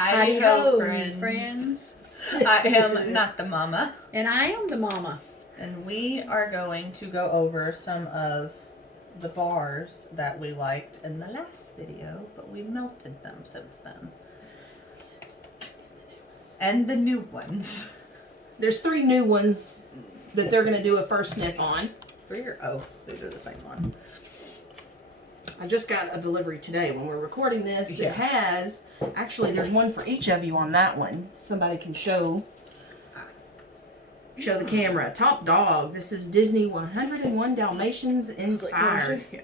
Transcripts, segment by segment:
Hidey-Ho Friends. I am not the mama. And I am the mama. And we are going to go over some of the bars that we liked in the last video, but we melted them since then. And the new ones. There's 3 new ones that they're going to do a first sniff on. 3 or oh, these are the same one. I just got a delivery today when we're recording this. Yeah. It has, actually there's one for each of you on that one. Somebody can show the camera. Top dog. This is Disney 101 Dalmatians inspired. Yeah.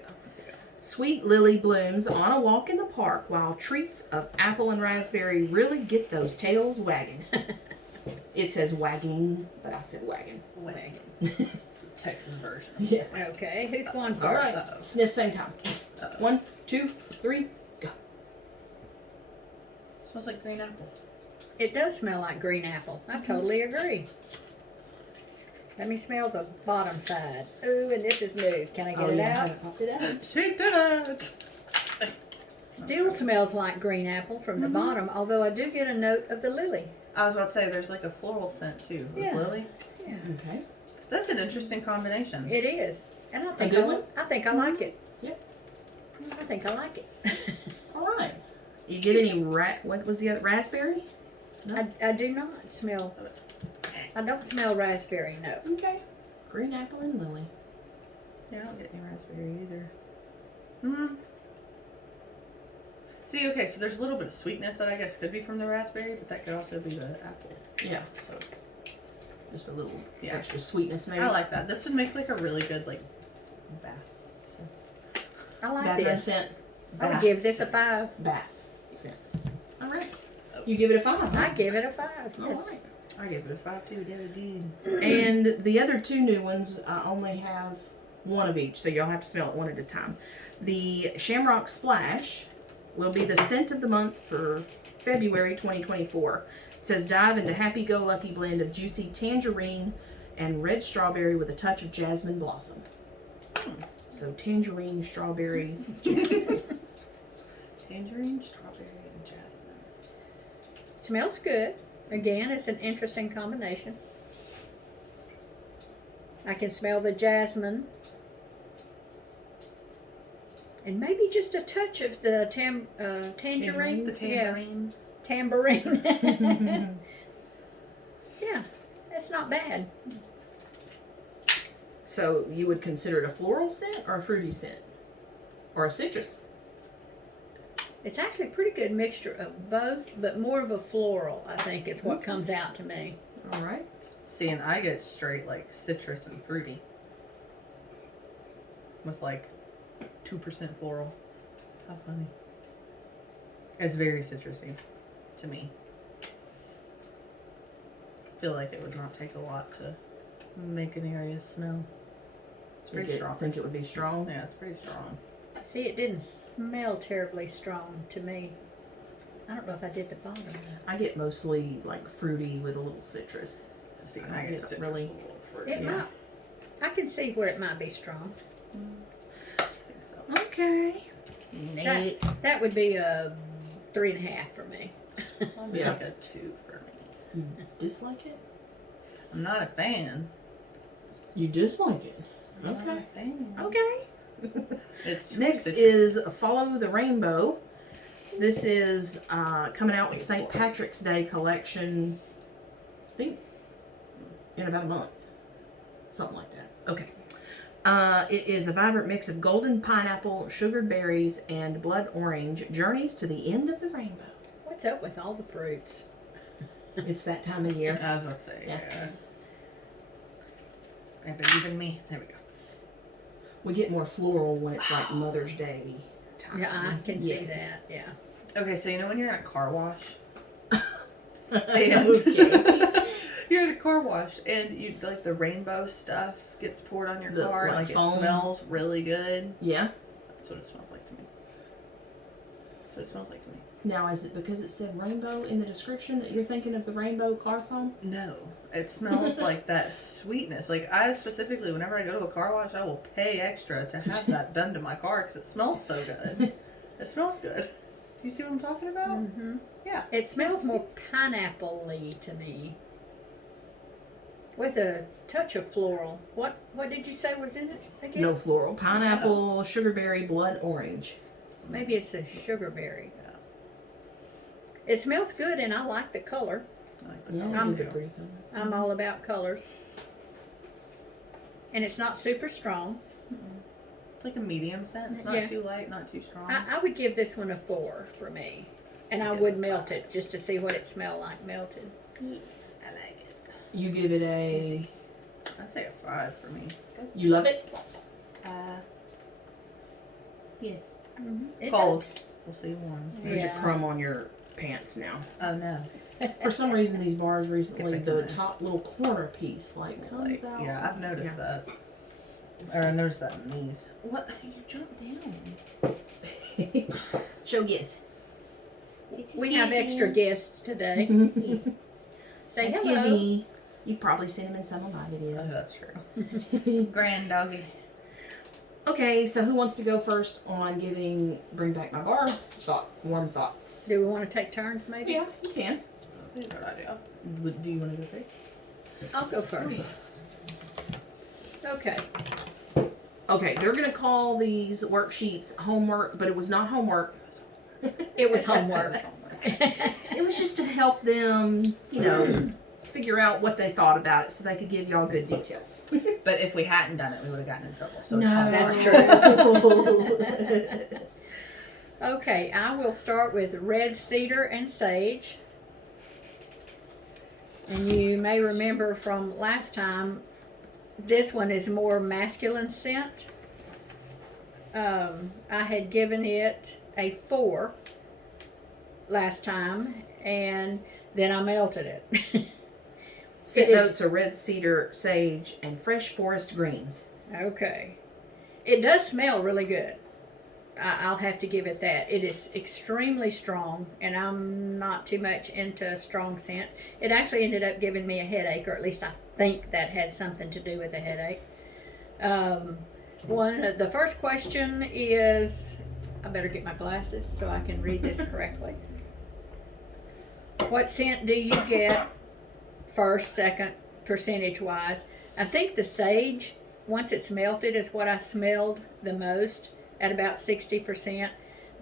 Sweet lily blooms on a walk in the park while treats of apple and raspberry really get those tails wagging. It says wagging, but I said wagging. Wagon. Texas version. Yeah. Okay, who's going All first? right. Sniff same time. 1, 2, 3, go. Smells like green apple. It does smell like green apple. I totally agree. Let me smell the bottom side. Ooh, and this is new. Can I get it out? Pop it out. She did it! Still smells like green apple from the bottom, although I do get a note of the lily. I was about to say, there's like a floral scent too. With Yeah. Lily. Yeah, Okay. That's an interesting combination. it is. And I think good one? I think I like it. Yeah. I think I like it. All right. You get any what was the other, raspberry? I do not smell. I don't smell raspberry. No. Okay. Green apple and lily. Yeah, I don't get any raspberry either. Hmm. See, okay, so there's a little bit of sweetness that I guess could be from the raspberry, but that could also be the apple. Yeah. So, Just a little Yeah. extra sweetness maybe. I like that. This would make like a really good like bath. So, I like Bathroom this. scent. I would give this a 5. Bath scent. All right. You give it a 5. I give it a 5. All Yes. right. I give it a 5 too. Did. And the other 2 new ones, I only have 1 of each, so y'all have to smell it one at a time. The Shamrock Splash will be the scent of the month for February 2024. It says dive into happy-go-lucky blend of juicy tangerine and red strawberry with a touch of jasmine blossom. So tangerine, strawberry, jasmine. Tangerine, strawberry, and jasmine. Smells good. Again, it's an interesting combination. I can smell the jasmine. And maybe just a touch of the tangerine. The tangerine. Yeah, tambourine. Yeah, that's not bad. So you would consider it a floral scent or a fruity scent? Or a citrus? It's actually a pretty good mixture of both, but more of a floral, I think, is what comes out to me. All right. See, and I get straight like citrus and fruity. With like 2% floral. How funny. It's very citrusy to me. I feel like it would not take a lot to make an area smell. It's pretty strong. Think it would be strong? Yeah, it's pretty strong. See, it didn't smell terribly strong to me. I don't know if I did the bottom. I get mostly like fruity with a little citrus. See, I I get get citrus really- with a little fruity. It might. I can see where it might be strong. I think so. Okay. That would be a 3.5 for me. I'll be Yeah. like a 2 for me. You dislike it? I'm not a fan. You dislike it? I'm not Okay. a fan. Okay. It's too Next citrusy. is Follow the Rainbow. This is coming out with St. Patrick's Day collection, I think, in about a month. Something like that. Okay. It is a vibrant mix of golden pineapple, sugared berries, and blood orange. Journeys to the end of the rainbow. What's up with all the fruits? It's that time of year. I was about to say, Yeah. yeah. And even me. There we go. We get more floral when it's like Mother's Day time. Yeah, I can see that. Yeah. Okay, so you know when you're at a car wash? Okay. You're at a car wash and you like the rainbow stuff gets poured on your The, car and like, like foam? it smells really good. Yeah. That's what it smells like to me. That's what it smells like to me. Now, is it because it said rainbow in the description that you're thinking of the rainbow car foam? No, it smells like that sweetness. Like I specifically, whenever I go to a car wash, I will pay extra to have that done to my car because it smells so good. It smells good. You see what I'm talking about? Mm-hmm. Yeah. It smells more pineapple-y to me. With a touch of floral. What did you say was in it again? No floral. Pineapple, sugarberry, blood orange. Maybe it's a sugarberry. It smells good, and I like the color. I like the Yeah, color it is a too. pretty color. I'm all about colors. And it's not super strong. It's like a medium scent. It's not Yeah. too light, not too strong. I would give this one a 4 for me. And I Give would it a melt 5. it just to see what it smelled like melted. I like it. You give it a... I'd say a 5 for me. You love it? Yes. It Cold. We'll see warm. There's Yeah. a crumb on your pants now. Oh no. For some reason, these bars recently, Get back the in there. top little corner piece, comes out. Yeah, I've noticed that. Or I noticed that in these. What? You jumped down. Show yes. We have extra guests today. Say That's hello. Gizzy. You've probably seen him in some of my Oh, videos. that's true. Grand doggy. Okay, so who wants to go first on giving Bring Back My Bar warm thoughts? Do we want to take turns maybe? Yeah, you can. Good idea. Do you want to go first? I'll go first. Okay. Okay, they're going to call these worksheets homework, but it was not homework. It was homework. It was just to help them, figure out what they thought about it so they could give y'all good details. But if we hadn't done it, we would have gotten in trouble. So No. it's That's true. Okay, I will start with red cedar and sage. And you may remember from last time, this one is more masculine scent. I had given it a 4 last time, and then I melted it. Scent It is- notes are red cedar, sage, and fresh forest greens. Okay. It does smell really good. I'll have to give it that. It is extremely strong, and I'm not too much into strong scents. It actually ended up giving me a headache, or at least I think that had something to do with a headache. The first question is, I better get my glasses so I can read this correctly. What scent do you get first, second, percentage-wise? I think the sage, once it's melted, is what I smelled the most at about 60%.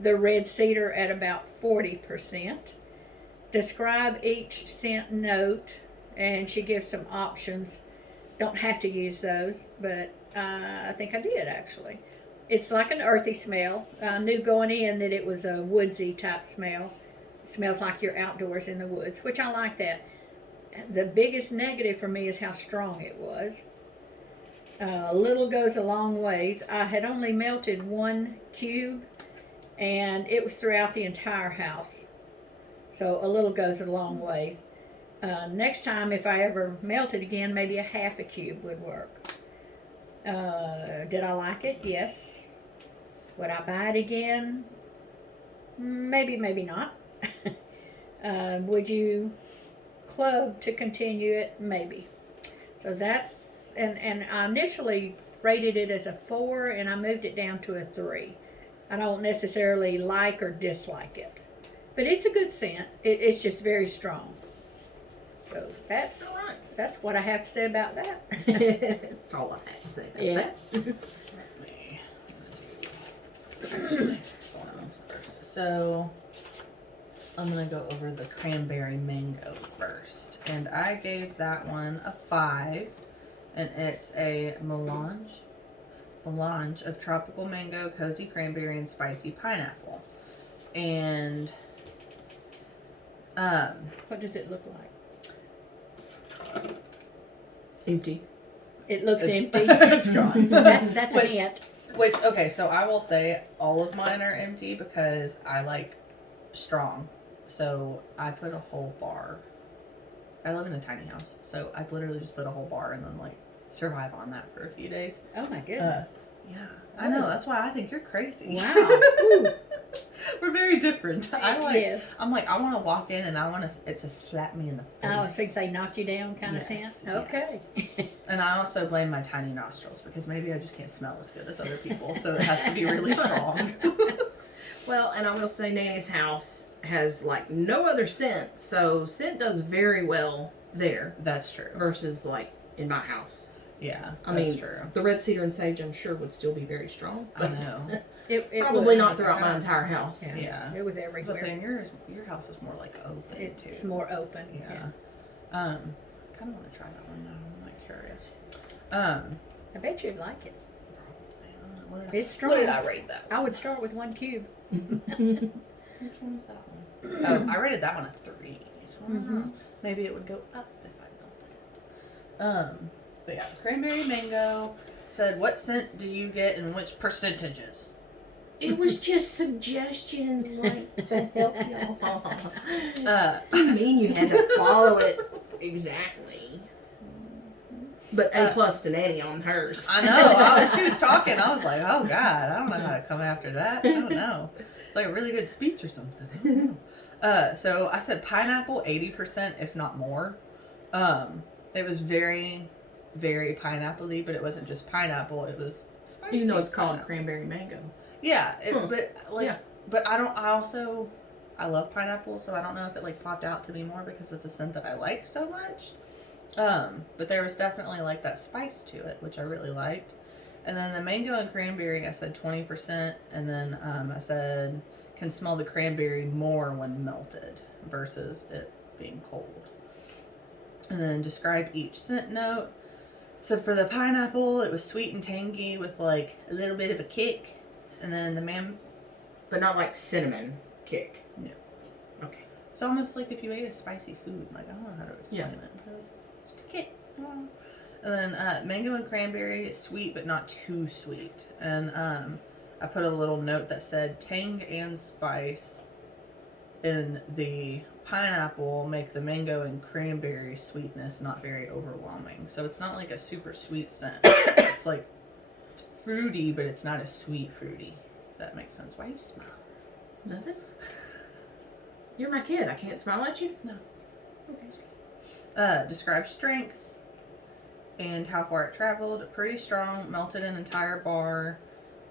The red cedar at about 40%. Describe each scent note, and she gives some options. Don't have to use those, but I think I did actually. It's like an earthy smell. I knew going in that it was a woodsy type smell. It smells like you're outdoors in the woods, which I like that. The biggest negative for me is how strong it was. A little goes a long ways. I had only melted 1 cube, and it was throughout the entire house. So a little goes a long ways. Next time, if I ever melt it again, maybe a half a cube would work. Did I like it? Yes. Would I buy it again? Maybe, maybe not. Would you club to continue it? Maybe. So that's, and I initially rated it as a 4, and I moved it down to a 3. I don't necessarily like or dislike it, but it's a good scent. It's just very strong. So that's what I have to say about that. That's all I have to say about Yeah. that. So I'm gonna go over the cranberry mango first, and I gave that one a 5, and it's a melange of tropical mango, cozy cranberry, and spicy pineapple. And What does it look like? Empty. It looks It's- empty. it's gone. That's a Which- hint. Which, okay, so I will say all of mine are empty because I like strong. So I put a whole bar. I live in a tiny house, so I literally just put a whole bar and then like survive on that for a few days. Oh my goodness. Yeah, I know. That's why I think you're crazy. Wow. Ooh. We're very different. I like. Yes. I'm like, I want to walk in and I want it to slap me in the face. Oh, so you say knock you down kind of Yes, scent? Okay. And I also blame my tiny nostrils because maybe I just can't smell as good as other people, so it has to be really strong. Well, and I will say Nanny's house has like no other scent, so scent does very well there That's true. versus like in my house. Yeah, I that's mean, true. the red cedar and sage, I'm sure, would still be very strong. I know. It Probably would. not throughout my entire house. Yeah. It was But everywhere. saying your house is more like open It's too. more open. Yeah. Kind of want to try that one now. I'm like curious. I bet you'd like it. What did It's I, strong. what did I rate that? I would start with 1 cube. Which one was that one? Oh, I rated that one a 3. So I don't know. Maybe it would go up if I melted it. But yeah, cranberry mango said, "What scent do you get and which percentages?" It was just suggestions, like, to help y'all. Do You mean you had to follow it exactly? But A plus to Nanny on hers. I know. She was talking. I was like, "Oh God, I don't know how to come after that. I don't know. It's like a really good speech or something." I don't know. So I said pineapple 80%, if not more. It was very, very pineapple-y, but it wasn't just pineapple. It was spicy. Even though it's called pineapple. cranberry mango. Yeah, but like, Yeah. but I don't. I love pineapple, so I don't know if it like popped out to me more because it's a scent that I like so much. But there was definitely like that spice to it, which I really liked. And then the mango and cranberry, I said 20%, and then I said can smell the cranberry more when melted versus it being cold. And then describe each scent note. So for the pineapple, it was sweet and tangy with like a little bit of a kick. And then the But not like cinnamon kick. No. Okay. It's almost like if you ate a spicy food. Like, I don't know how to explain Yeah. it. But it was just a kick. And then mango and cranberry, sweet but not too sweet. And I put a little note that said tang and spice in the pineapple make the mango and cranberry sweetness not very overwhelming. So it's not like a super sweet scent. It's like it's fruity, but it's not a sweet fruity. If that makes sense. Why you smile? Nothing? You're my kid. I can't smile at you? No. Okay. Describe strength and how far it traveled. Pretty strong. Melted an entire bar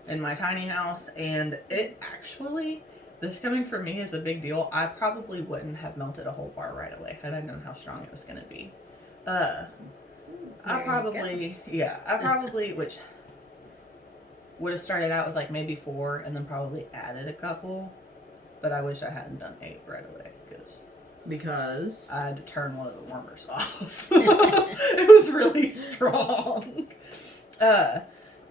in my tiny house, and it actually, this coming from me is a big deal. I probably wouldn't have melted a whole bar right away had I known how strong it was going to be. I probably, which would have started out with like maybe 4 and then probably added a couple, but I wish I hadn't done 8 right away because I had to turn one of the warmers off. It was really strong.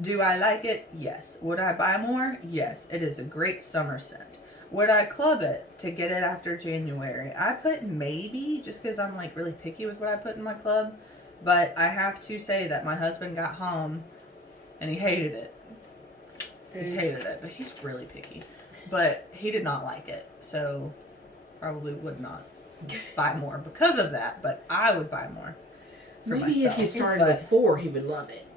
Do I like it? Yes. Would I buy more? Yes. It is a great summer scent. Would I club it to get it after January? I put maybe, just because I'm like really picky with what I put in my club. But I have to say that my husband got home and he hated it. He hated it, but he's really picky. But he did not like it, so probably would not buy more because of that. But I would buy more for Maybe myself. if you started with 4, he would love it.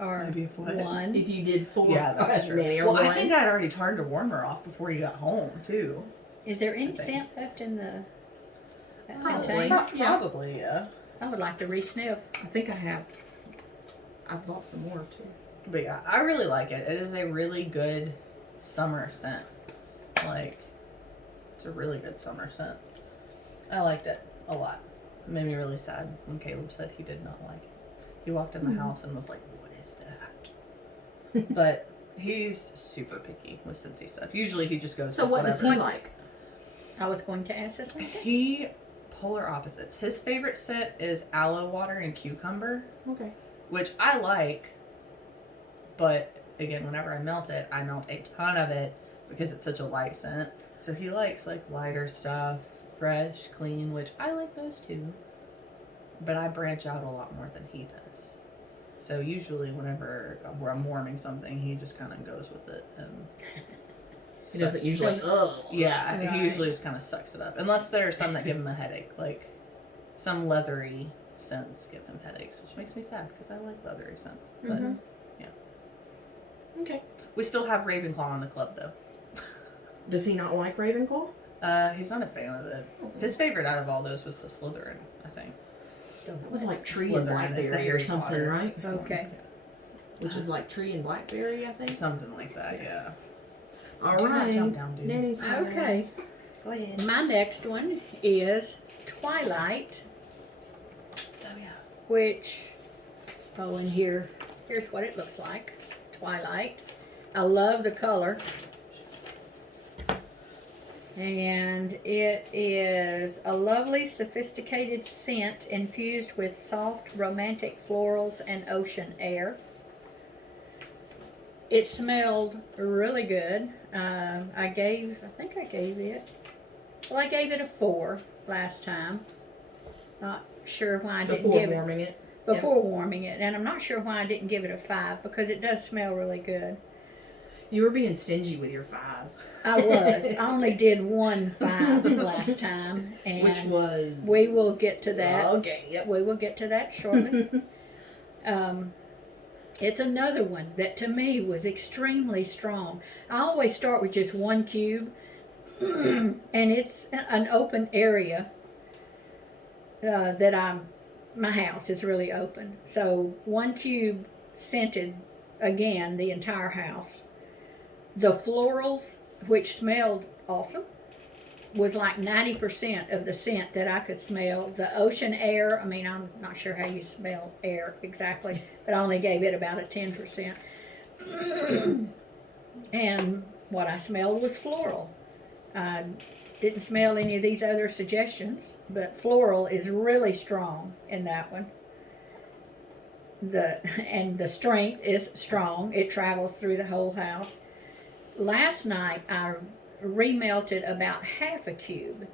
Or Maybe if what? 1. If you did 4, Yeah, that's true. Nanny, or Well, 1. I think I'd already turned a warmer off before he got home too. Is there any I think. scent left in the that Probably. container? Yeah. Probably, yeah. I would like to re-sniff. I think I have. I bought some more too. But yeah, I really like it. It is a really good summer scent. Like, it's a really good summer scent. I liked it a lot. It made me really sad when Caleb said he did not like it. He walked in the house and was like, "What is that?" But he's super picky with Scentsy stuff. Usually he just goes. So with what does he whatever. like? I was going to ask this something. He polar opposites. His favorite scent is aloe water and cucumber, Okay. which I like. But again, whenever I melt it, I melt a ton of it because it's such a light scent. So he likes like lighter stuff, fresh, clean, which I like those too. But I branch out a lot more than he does. So usually whenever I'm warming something, he just kind of goes with it and He doesn't sucks- usually. Oh. Yeah, Right. he usually just kind of sucks it up. Unless there's some that give him a headache, like some leathery scents give him headaches, which makes me sad because I like leathery scents. But Mhm. Okay. we still have Ravenclaw in the club though. Does he not like Ravenclaw? He's not a fan of it. His favorite out of all those was the Slytherin, I think. It was like tree and Slytherin is the blackberry or Harry something, Potter. right? Okay. Which is like tree and blackberry, I think. Something like that, yeah. All Do not right. jump down, dude. Nanny's Okay. Go ahead. My next one is Twilight, Oh, yeah. which, and here's what it looks like. Twilight. I love the color. And it is a lovely, sophisticated scent infused with soft, romantic florals and ocean air. It smelled really good. I gave it a 4 last time. Not sure why I didn't give it. Warming it. Before warming it. And I'm not sure why I didn't give it a 5 because it does smell really good. You were being stingy with your 5s. I was. I only did 1 5 last time. And Which was? we will get to that. Okay, yep. We will get to that shortly. It's another one that to me was extremely strong. I always start with just 1 cube. And it's an open area my house is really open. So 1 cube scented, again, the entire house. The florals, which smelled awesome, was like 90% of the scent that I could smell. The ocean air, I mean, I'm not sure how you smell air exactly, but I only gave it about a 10%. And what I smelled was floral. I didn't smell any of these other suggestions, but floral is really strong in that one. And the strength is strong. It travels through the whole house. Last night I remelted about half a cube,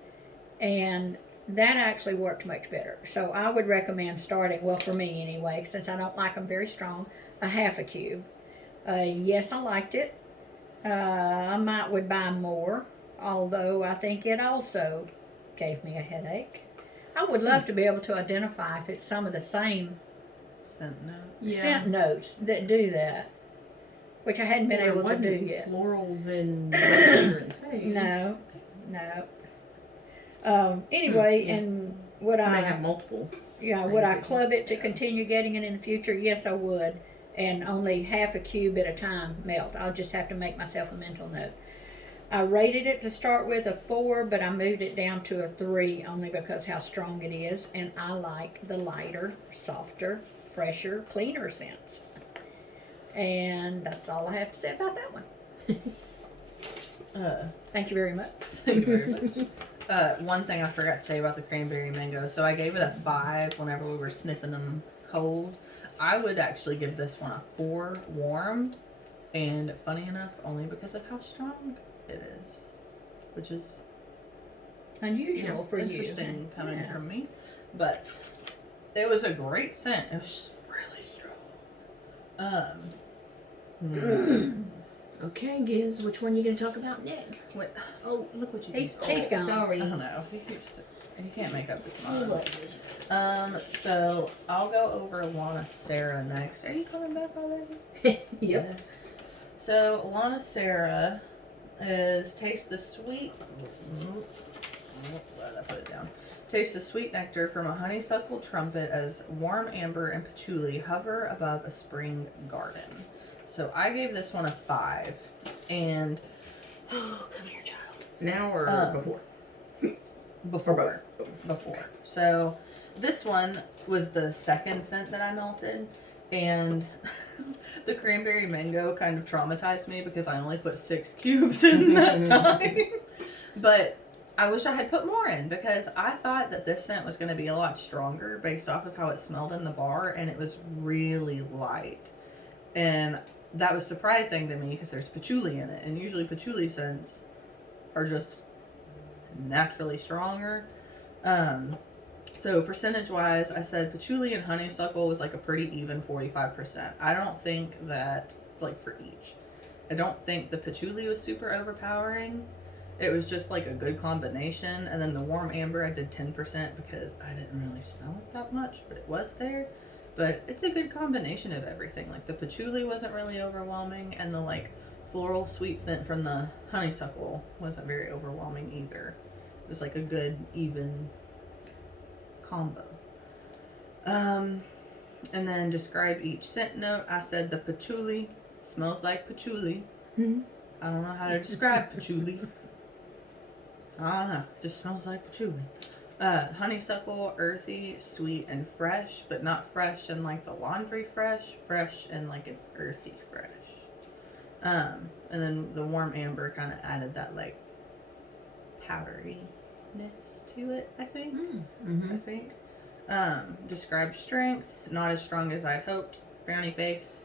and that actually worked much better. So I would recommend starting, well, for me anyway, since I don't like them very strong, a half a cube. Yes, I liked it. I would buy more, although I think it also gave me a headache. I would love to be able to identify if it's some of the same Scent note. scent notes that do that, which I hadn't been able to do yet. Florals in Cedar and Sage. No. Anyway, Yeah. and would They I? have multiple. Would I things. club it to continue getting it in the future? Yes, I would. And only half a cube at a time melt. I'll just have to make myself a mental note. I rated it to start with a 4, but I moved it down to a 3 only because how strong it is, and I like the lighter, softer, fresher, cleaner scents. And that's all I have to say about that one. Thank you very much. Thank you very much. One thing I forgot to say about the cranberry mango. So I gave it a 5 whenever we were sniffing them cold. I would actually give this one a 4 warmed. And funny enough, only because of how strong it is. Which is Unusual for you. interesting coming Yeah. from me. But it was a great scent. It was just really strong. Okay, Giz, which one are you going to talk about next? Wait, oh, look what you He's did. gone. Sorry. I don't know. He can't make up his mind. What is it? So I'll go over Lana Sarah next. Are you coming back already? Yep. Yes. So Lana Sarah is taste the sweet. Why did I put it down? Taste the sweet nectar from a honeysuckle trumpet as warm amber and patchouli hover above a spring garden. So I gave this one a 5, and come here, child. Now or before? Before. Before. So this one was the second scent that I melted, and the cranberry mango kind of traumatized me because I only put 6 cubes in that time. But I wish I had put more in because I thought that this scent was going to be a lot stronger based off of how it smelled in the bar, and it was really light. And that was surprising to me because there's patchouli in it, and usually patchouli scents are just naturally stronger. So percentage wise, I said patchouli and honeysuckle was like a pretty even 45%. I don't think that, like for each, I don't think the patchouli was super overpowering. It was just like a good combination. And then the warm amber, I did 10% because I didn't really smell it that much, but it was there. But it's a good combination of everything. Like the patchouli wasn't really overwhelming, and the like floral sweet scent from the honeysuckle wasn't very overwhelming either. It was like a good even combo. And then describe each scent note. I said the patchouli smells like patchouli. Mm-hmm. I don't know how to describe patchouli. I don't know. It just smells like patchouli. Honeysuckle, earthy, sweet, and fresh, but not fresh in like the laundry fresh. Fresh and like an earthy fresh. And then the warm amber kind of added that like powderiness to it, I think. Mm-hmm. I think. Described strength, not as strong as I'd hoped. Frowny face.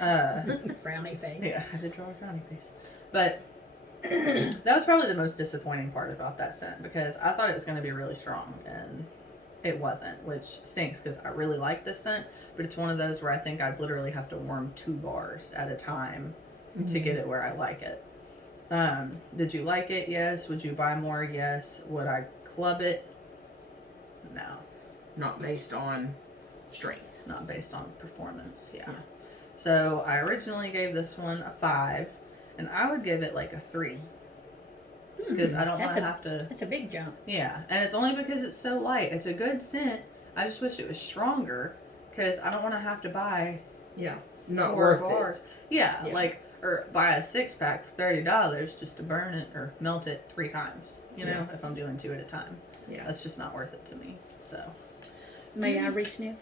Frowny face. Yeah, I did draw a frowny face. But that was probably the most disappointing part about that scent because I thought it was going to be really strong and it wasn't, which stinks because I really like this scent, but it's one of those where I think I'd literally have to warm 2 bars at a time to get it where I like it. Did you like it? Yes. Would you buy more? Yes. Would I club it? No. Not based on strength. Not based on performance. Yeah. So I originally gave this one a 5, and I would give it like a 3. Just because I don't want to have to. That's a big jump. Yeah, and it's only because it's so light. It's a good scent. I just wish it was stronger because I don't want to have to buy. Yeah. Not 4 worth bars. Yeah, Yeah. like or buy a 6-pack for $30 just to burn it or melt it 3 times. You know, if I'm doing 2 at a time. Yeah. That's just not worth it to me. So. May I re-sniff?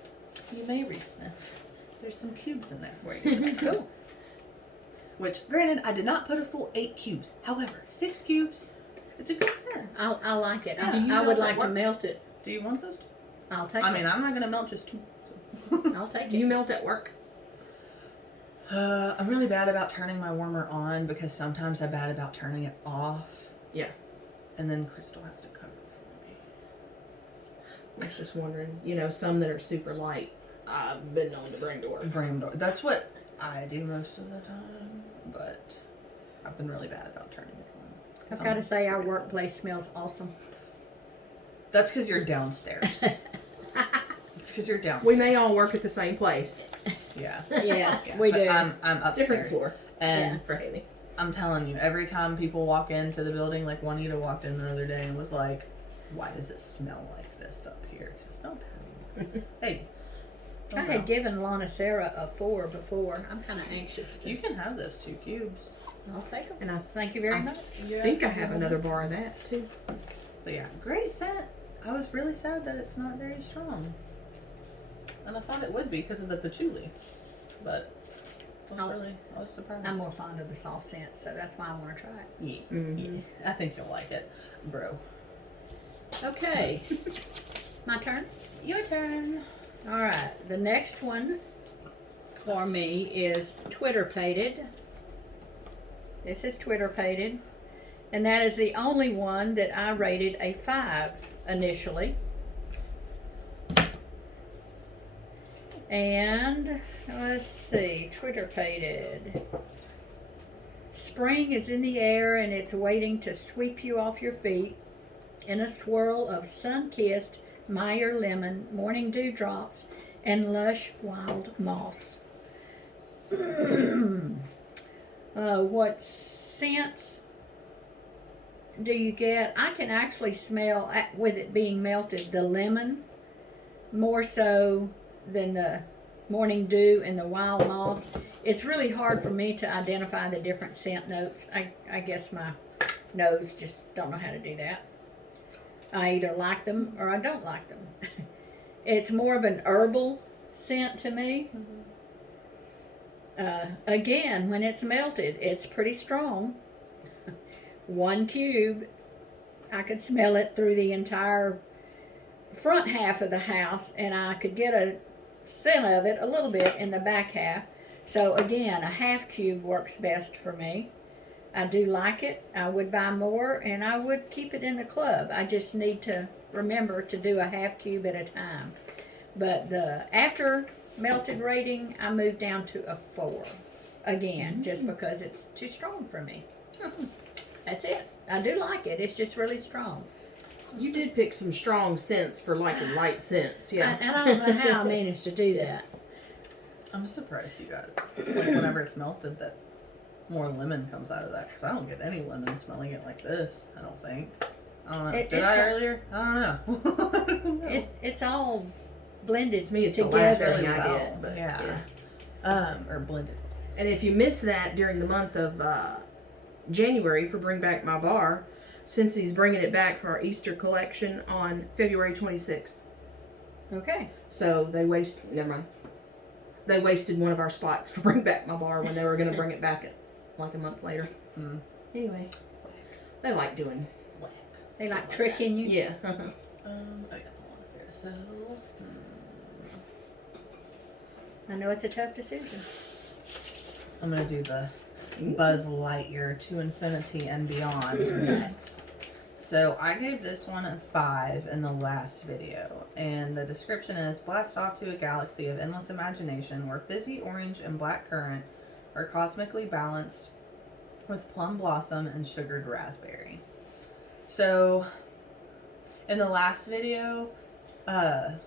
You may re-sniff. There's some cubes in there for you. Cool. Which, granted, I did not put a full 8 cubes. However, 6 cubes, it's a good scent. I like it. Do you I would melt like at to work? melt it. Do you want those? I'll take I it. mean, I'm not going to melt just 2. I'll take Do it. you melt at work? I'm really bad about turning my warmer on because sometimes I'm bad about turning it off. Yeah. And then Crystal has to cover it for me. I was just wondering, some that are super light, I've been known to bring to work. That's what I do most of the time, but I've been really bad about turning it on. I've got to say, our workplace smells awesome. That's because you're downstairs. It's because you're downstairs. We may all work at the same place. Yeah. Yes, Yeah, we but do. I'm upstairs. Different floor. And For Haley. I'm telling you, every time people walk into the building, like Juanita walked in the other day and was like, why does it smell like this up here? Because it smelled bad. Hey. I had given Lana Sarah a 4 before. I'm kind of anxious to. You can have those 2 cubes. I'll take them. And I Thank you very much. think I have another bar of that, too. But yeah, great scent. I was really sad that it's not very strong. And I thought it would be because of the patchouli. But I was surprised. I'm more fond of the soft scent, so that's why I want to try it. Yeah. Mm-hmm. Yeah. I think you'll like it, bro. Okay. My turn? Your turn. All right. The next one for me is Twitter Pated. This is Twitter Pated. And that is the only one that I rated a 5 initially. And let's see, Twitter Pated. Spring is in the air and it's waiting to sweep you off your feet in a swirl of sun-kissed Meyer lemon, morning dewdrops, and lush wild moss. What scents do you get? I can actually smell, with it being melted, the lemon more so than the morning dew and the wild moss. It's really hard for me to identify the different scent notes. I guess my nose just don't know how to do that. I either like them or I don't like them. It's more of an herbal scent to me. Again, when it's melted, it's pretty strong. 1 cube, I could smell it through the entire front half of the house, and I could get a scent of it a little bit in the back half. So again, a 1/2 cube works best for me. I do like it. I would buy more, and I would keep it in the club. I just need to remember to do a 1/2 cube at a time. But the after melted rating, I moved down to a 4. Again, just because it's too strong for me. That's it. I do like it. It's just really strong. You did pick some strong scents for liking light scents, yeah. And I don't know how I managed to do that. I'm surprised you got like whenever it's melted that more lemon comes out of that because I don't get any lemon smelling it like this. I don't think. I don't know. Did I earlier? I don't know. I don't know. It's all blended To me, it's together. the last Really thing I well, did, but yeah. yeah. Or blended. And if you miss that during the month of January for Bring Back My Bar, since he's bringing it back for our Easter collection on February 26th. Okay. So they never mind. They wasted one of our spots for Bring Back My Bar when they were going to bring it back like a month later. Anyway, they like doing whack. They like tricking you. Yeah. I got the Lana Sarah, so. I know it's a tough decision. I'm gonna do the Buzz Lightyear to Infinity and Beyond next. So I gave this one a 5 in the last video, and the description is: blast off to a galaxy of endless imagination where fizzy orange and black currant are cosmically balanced with plum blossom and sugared raspberry. So in the last video, my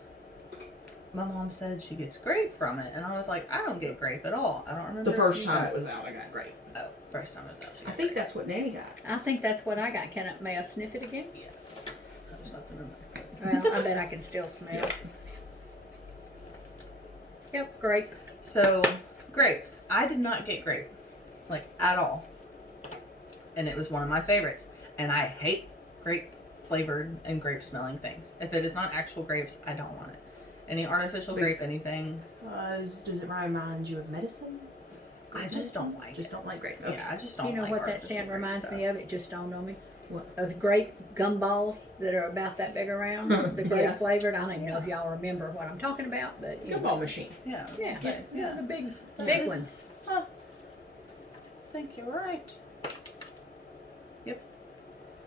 mom said she gets grape from it, and I was like, I don't get grape at all. I don't remember. The first time it was out, I got grape. Oh, first time it was out. I think that's what Nanny got. I think that's what I got. May I sniff it again? Yes. There's nothing in there. Well, I bet I can still smell it. Yep, grape. So, grape. I did not get grape, like, at all. And it was one of my favorites. And I hate grape flavored and grape smelling things. If it is not actual grapes, I don't want it. Any artificial grape, anything. Does it remind you of medicine? I just don't like Just it. don't like grape. Okay. Yeah, I just don't You know like what that artificial scent grape reminds stuff. me of? It just dawned on me. What? Those grape gumballs that are about that big around, the grape Yeah. flavored. I don't even know if y'all remember what I'm talking about, but Gumball machine. Yeah. Yeah, But, yeah, the big Yes. ones. I think you're right. Yep.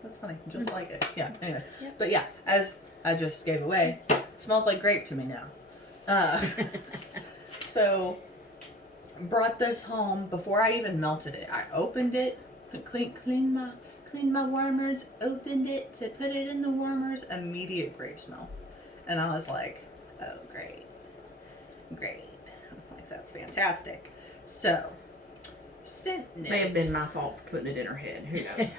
That's funny. Just like it. Yeah. Anyways. Yep. But yeah, as I just gave away, it smells like grape to me now. So brought this home before I even melted it. I opened it, cleaned my warmers, opened it to put it in the warmers, immediate grape smell. And I was like, oh great. I'm like, that's fantastic. So scent May have been my fault for putting it in her head. Who knows?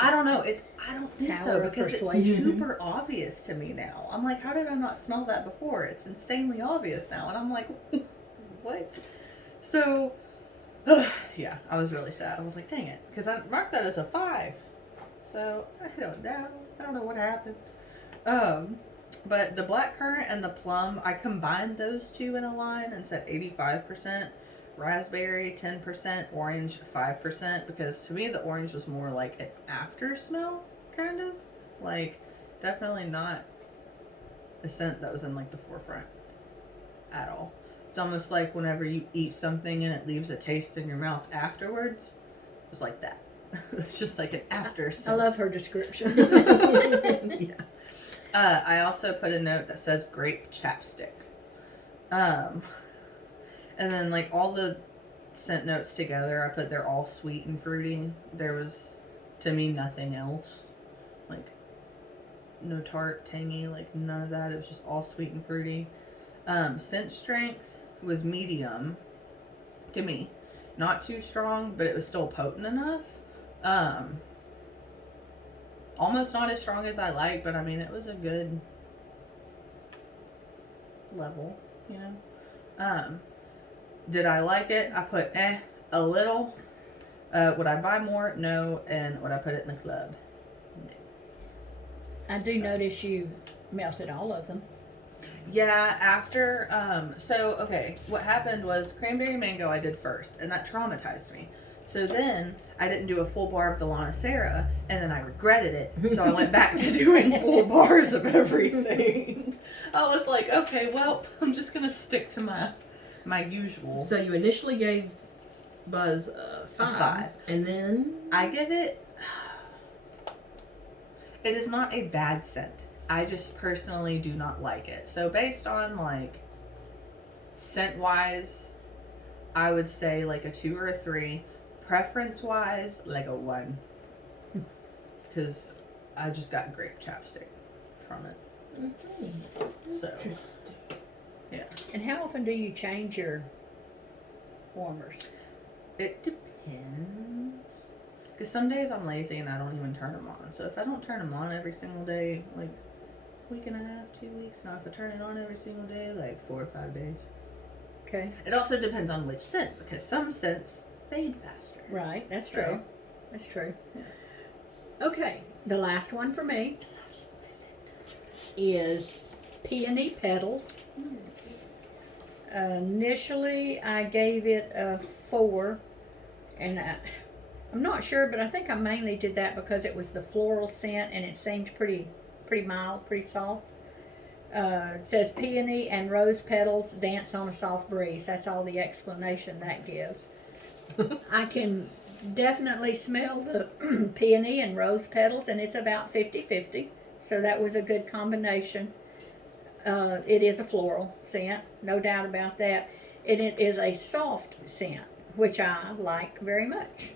I don't know. I don't think Power so of because it's persuasion. super obvious to me now. I'm like, how did I not smell that before? It's insanely obvious now, and I'm like, what? So, yeah, I was really sad. I was like, dang it, because I marked that as a 5. So I don't know. I don't know what happened. But the black currant and the plum, I combined those two in a line and said 85%. Raspberry 10%, orange 5%, because to me the orange was more like an after smell, kind of. Like, definitely not a scent that was in like the forefront at all. It's almost like whenever you eat something and it leaves a taste in your mouth afterwards. It was like that. It's just like an after I scent. love her descriptions. Yeah. I also put a note that says grape chapstick. And then, like, all the scent notes together, I put they're all sweet and fruity. There was, to me, nothing else. Like, no tart, tangy, like, none of that. It was just all sweet and fruity. Scent strength was medium to me. Not too strong, but it was still potent enough. Almost not as strong as I like, but, I mean, it was a good level, you know? Did I like it? I put a little. Would I buy more? No. And would I put it in the club? No. I do notice you melted all of them. Yeah, after, okay, what happened was Cranberry Mango I did first, and that traumatized me. So then I didn't do a full bar of the Lana Sarah, and then I regretted it. So I went back to doing full bars of everything. I was like, okay, well, I'm just going to stick to my usual. So you initially gave Buzz 5, and then I give it. It is not a bad scent. I just personally do not like it. So based on like scent wise, I would say like a 2 or a 3. Preference wise, like a 1. Because I just got grape chapstick from it. So Interesting. yeah. And how often do you change your warmers? It depends. Because some days I'm lazy and I don't even turn them on. So if I don't turn them on every single day, like week and a half, 2 weeks. Now if I turn it on every single day, like 4 or 5 days. Okay. It also depends on which scent, because some scents fade faster. Right, that's So, true. That's true. Okay, the last one for me is Peony Petals. Initially, I gave it a 4, and I'm not sure, but I think I mainly did that because it was the floral scent, and it seemed pretty mild, pretty soft. It says peony and rose petals dance on a soft breeze. That's all the explanation that gives. I can definitely smell the peony and rose petals, and it's about 50-50. So that was a good combination. It is a floral scent, no doubt about that. And it is a soft scent, which I like very much.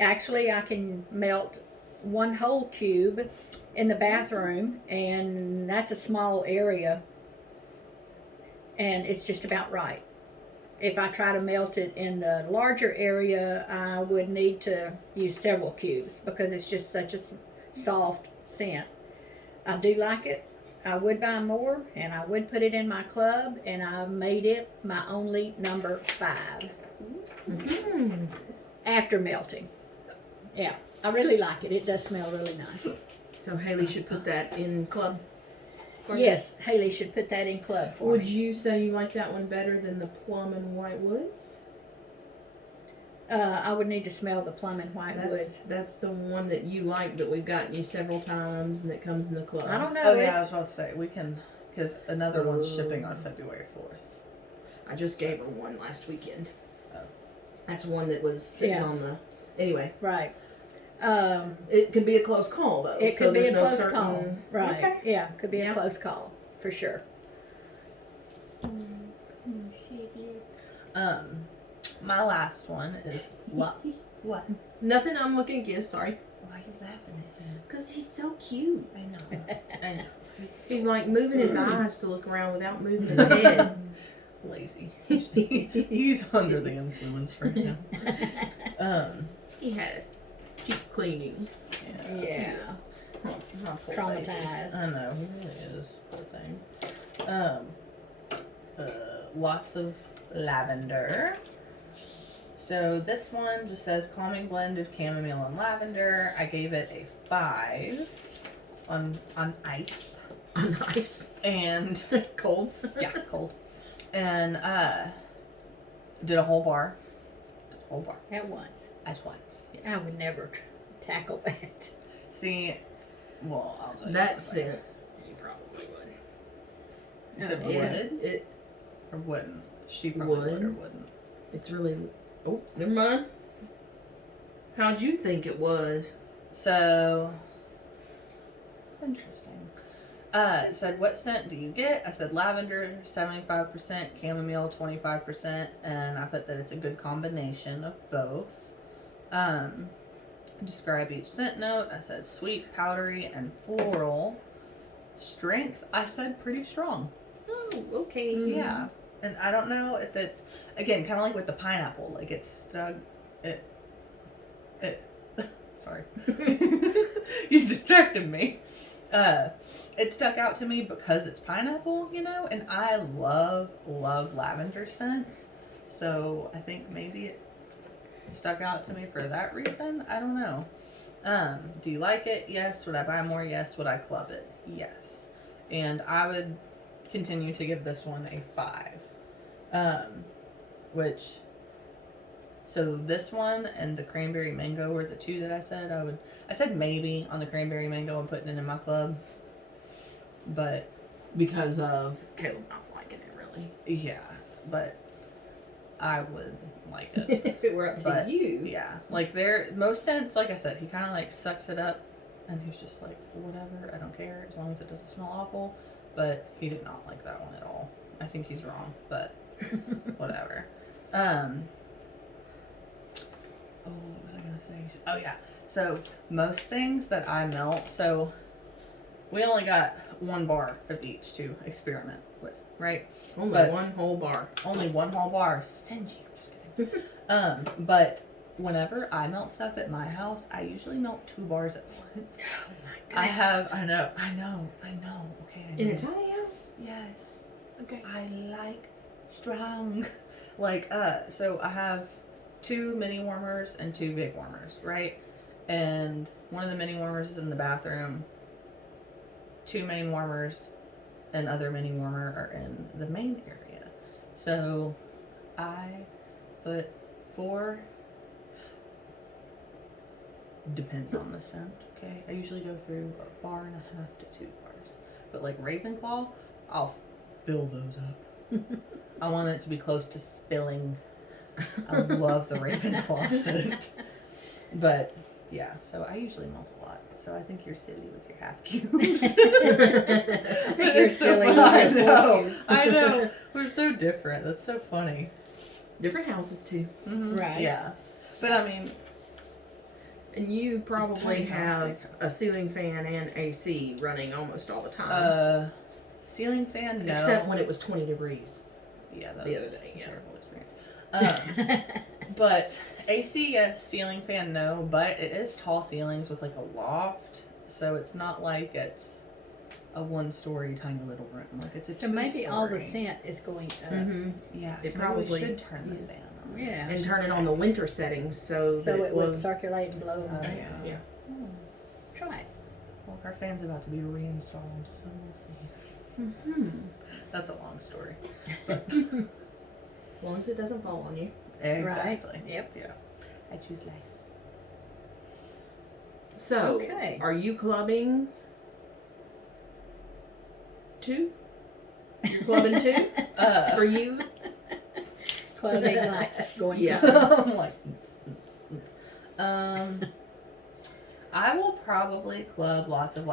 Actually, I can melt one whole cube in the bathroom, and that's a small area, and it's just about right. If I try to melt it in the larger area, I would need to use several cubes because it's just such a soft scent. I do like it. I would buy more, and I would put it in my club, and I've made it my only number 5 after melting. Yeah, I really like it. It does smell really nice. So Haley should put that in club. Yes, Haley should put that in club for Would me. you say you like that one better than the plum and white woods? I would need to smell the plum and white wood. That's the one that you like that we've gotten you several times and that comes in the club. I don't know. Oh yeah, I was about to say we can, because another one's shipping on February 4th. I just gave her one last weekend. Oh. That's one that was sitting on the. Anyway. Right. It could be a close call though. It so could be a there's no close certain... call. Right. Okay. Yeah, could be a close call for sure. My last one is what? Nothing. I'm looking at you. Sorry. Why are you laughing at him? Because he's so cute. I know. I know. He's like moving his eyes to look around without moving his head. Lazy. He's under the influence right now. He had a cheap cleaning. Yeah. Traumatized. I know, he really is. Poor thing. Lots of lavender. So this one just says calming blend of chamomile and lavender. I gave it a 5 on ice. On ice. And Cold. yeah, cold. And did a whole bar. At once. At once. Yes. I would never tackle that. See, well, I'll tell you. That's it. You probably would. You said would? Or wouldn't? She probably would or wouldn't. It's really. Oh, never mind. How'd you think it was? So, interesting. It said, what scent do you get? I said lavender, 75%, chamomile, 25%, and I put that it's a good combination of both. Describe each scent note. I said sweet, powdery, and floral. Strength, I said pretty strong. Oh, okay. Yeah. And I don't know if it's, again, kind of like with the pineapple, like it's stuck, sorry. You distracted me. It stuck out to me because it's pineapple, you know, and I love lavender scents. So I think maybe it stuck out to me for that reason. I don't know. Do you like it? Yes. Would I buy more? Yes. Would I club it? Yes. And I would continue to give this one a 5. So this one and the Cranberry Mango were the two that I said I said maybe on the Cranberry Mango and putting it in my club. But because of Caleb not liking it, really. yeah, but I would like it. If it were up to you. Yeah, like most scents, like I said, he kind of like sucks it up and he's just like, whatever, I don't care as long as it doesn't smell awful. But he did not like that one at all. I think he's wrong, but whatever. Oh, what was I gonna say? Oh yeah. So most things that I melt, so we only got 1 bar of each to experiment with, right? Only But- one whole bar. Only 1 whole bar. Stingy. I'm just kidding. But whenever I melt stuff at my house, I usually melt 2 bars at once. Oh my I know. Okay. I In know. a tiny house? Yes. Okay. I like strong. Like, so I have 2 mini warmers and 2 big warmers, right? And one of the mini warmers is in the bathroom. 2 mini warmers and other mini warmer are in the main area. So I put 4. Depends on the scent, okay? I usually go through a bar and a half to 2 bars. But like Ravenclaw, I'll fill those up. I want it to be close to spilling. I love the Ravenclaw scent. But yeah, so I usually melt a lot. So I think you're silly with your half cubes. I think you're silly with I your 4 know. cubes. I know. We're so different. That's so funny. Different houses too. Mm-hmm. Right. Yeah. But I mean, And you probably Tiny house, have big house. a ceiling fan and AC running almost all the time. ceiling fan, no. Except when it was 20 degrees. Yeah, that the was other day, a yeah. terrible experience. But AC, yes. Ceiling fan, no. But it is tall ceilings with like a loft, so it's not like it's a 1-story tiny little room. Like it's a So maybe all the 2-story. scent is going up. Mm-hmm. Yeah, It so maybe probably we should turn the is. fan on. Yeah. And turn it on the winter settings so So that it would was circulate and blow. Oh, down. yeah. Yeah. Hmm. Try it. Well, our fan's about to be reinstalled, so we'll see. Hmm. That's a long story. As long as it doesn't fall on you. Exactly. Right. Yep. Yeah. I choose life. So, Okay. are you clubbing 2? You're clubbing 2 for you? Clubbing like going. Yeah. I'm like, I will probably club lots of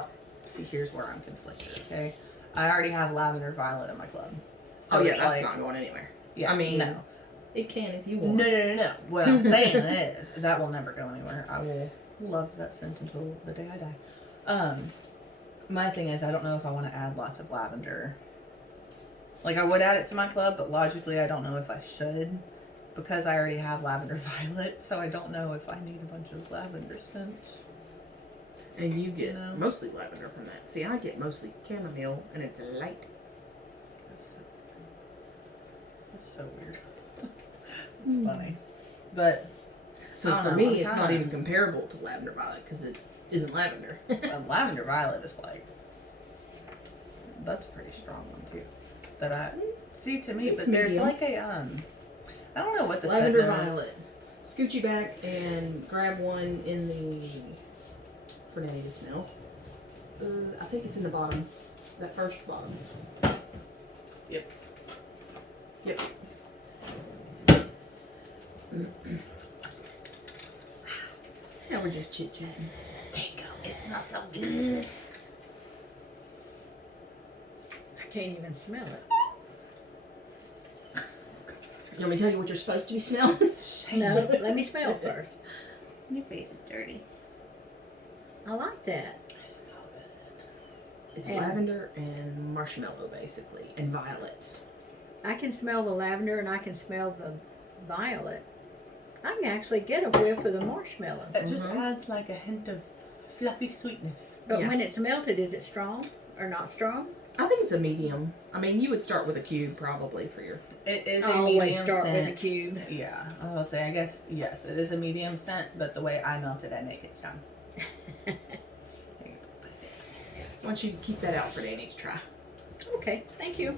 see, here's where I'm conflicted, okay? I already have lavender violet in my club. So Oh yeah, it's that's like, not going anywhere. yeah, I mean, no. It can if you No, want. no. What I'm saying is that will never go anywhere. I will love that scent until the day I die. My thing is I don't know if I want to add lots of lavender. Like I would add it to my club, but logically I don't know if I should because I already have lavender violet, so I don't know if I need a bunch of lavender scents. And you get No. mostly lavender from that. See, I get mostly chamomile, and it's light. That's so weird. It's funny, but So I don't for know, me, I'm it's not kinda- even comparable to lavender violet because it isn't lavender. lavender violet is like that's a pretty strong one too. That I see to me, It's but there's medium. like a I don't know what the Lavender scent is. violet. Scoot you back and grab one in the for Nanny to smell. I think it's in the bottom, that first bottom. Yep. Yep. Now we're just chit chatting. There you go. It smells so good. I can't even smell it. You want me to tell you what you're supposed to be smelling? No, let me smell first. Your face is dirty. I like that. Stop it. It's And- lavender and marshmallow, basically, and violet. I can smell the lavender and I can smell the violet. I can actually get a whiff of the marshmallow. It just Mhm. adds like a hint of fluffy sweetness. But Yeah. when it's melted, is it strong or not strong? I think it's a medium. I mean, you would start with a cube probably for your. It is I a always medium start scent. with a cube. Yeah, I will say. I guess yes, it is a medium scent, but the way I melt it, I make it strong. Why don't you keep that out for Danny to try? Okay, thank you.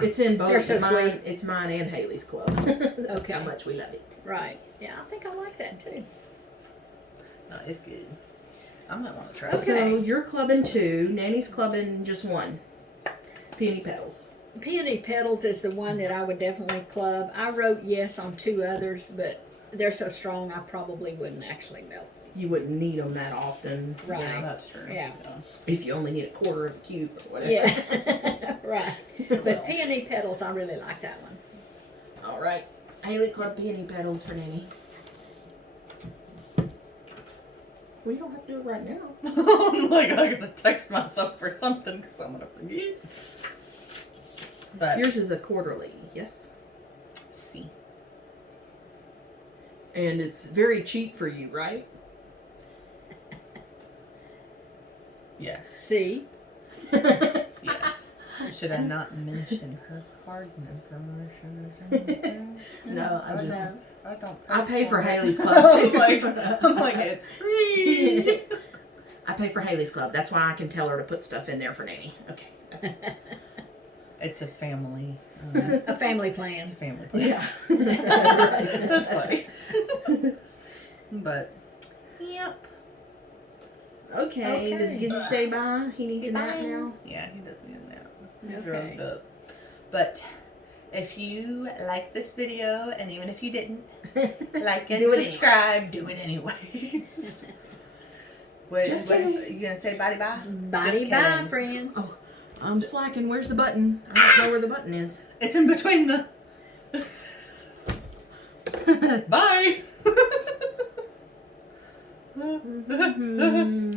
It's in both. You're so mine, sweet. It's mine and Haley's club. That's how Okay. much we love it. Right. Yeah, I think I like that too. No, it's good. I might want to try. Okay. this. So you're clubbing 2. Nanny's clubbing just 1. Peony Petals. Peony Petals is the one that I would definitely club. I wrote yes on 2 others, but they're so strong I probably wouldn't actually melt them. You wouldn't need them that often. Right. Yeah, that's true. Yeah. If you only need a quarter of a cube or whatever. Yeah, right. But Peony Petals, I really like that one. All right. Haley club Peony Petals for Nanny. Well, you don't have to do it right now. I'm like, I'm gonna text myself for something because I'm gonna forget. But Yours is a quarterly, yes? see. And it's very cheap for you, right? Yes. See? Yes. Should I not mention her card information or something? No, I don't. I pay for it. Haley's I Club was too. I'm like, it's free. I pay for Haley's Club. That's why I can tell her to put stuff in there for Nanny. Okay. That's, It's a family. A family plan. It's a family plan. yeah. That's funny. But Yep. Okay. Does Gizzy say bye? He needs a nap now. yeah, he does need a nap. He's Okay. rubbed up. But if you like this video, and even if you didn't, like and Do it subscribe, do it anyways. Wait, Just what, kidding. you gonna say bye bye? Bye Just bye, kidding. friends. Oh. I'm slacking. Where's the button? I don't know where the button is. It's in between the. Bye. Mhm.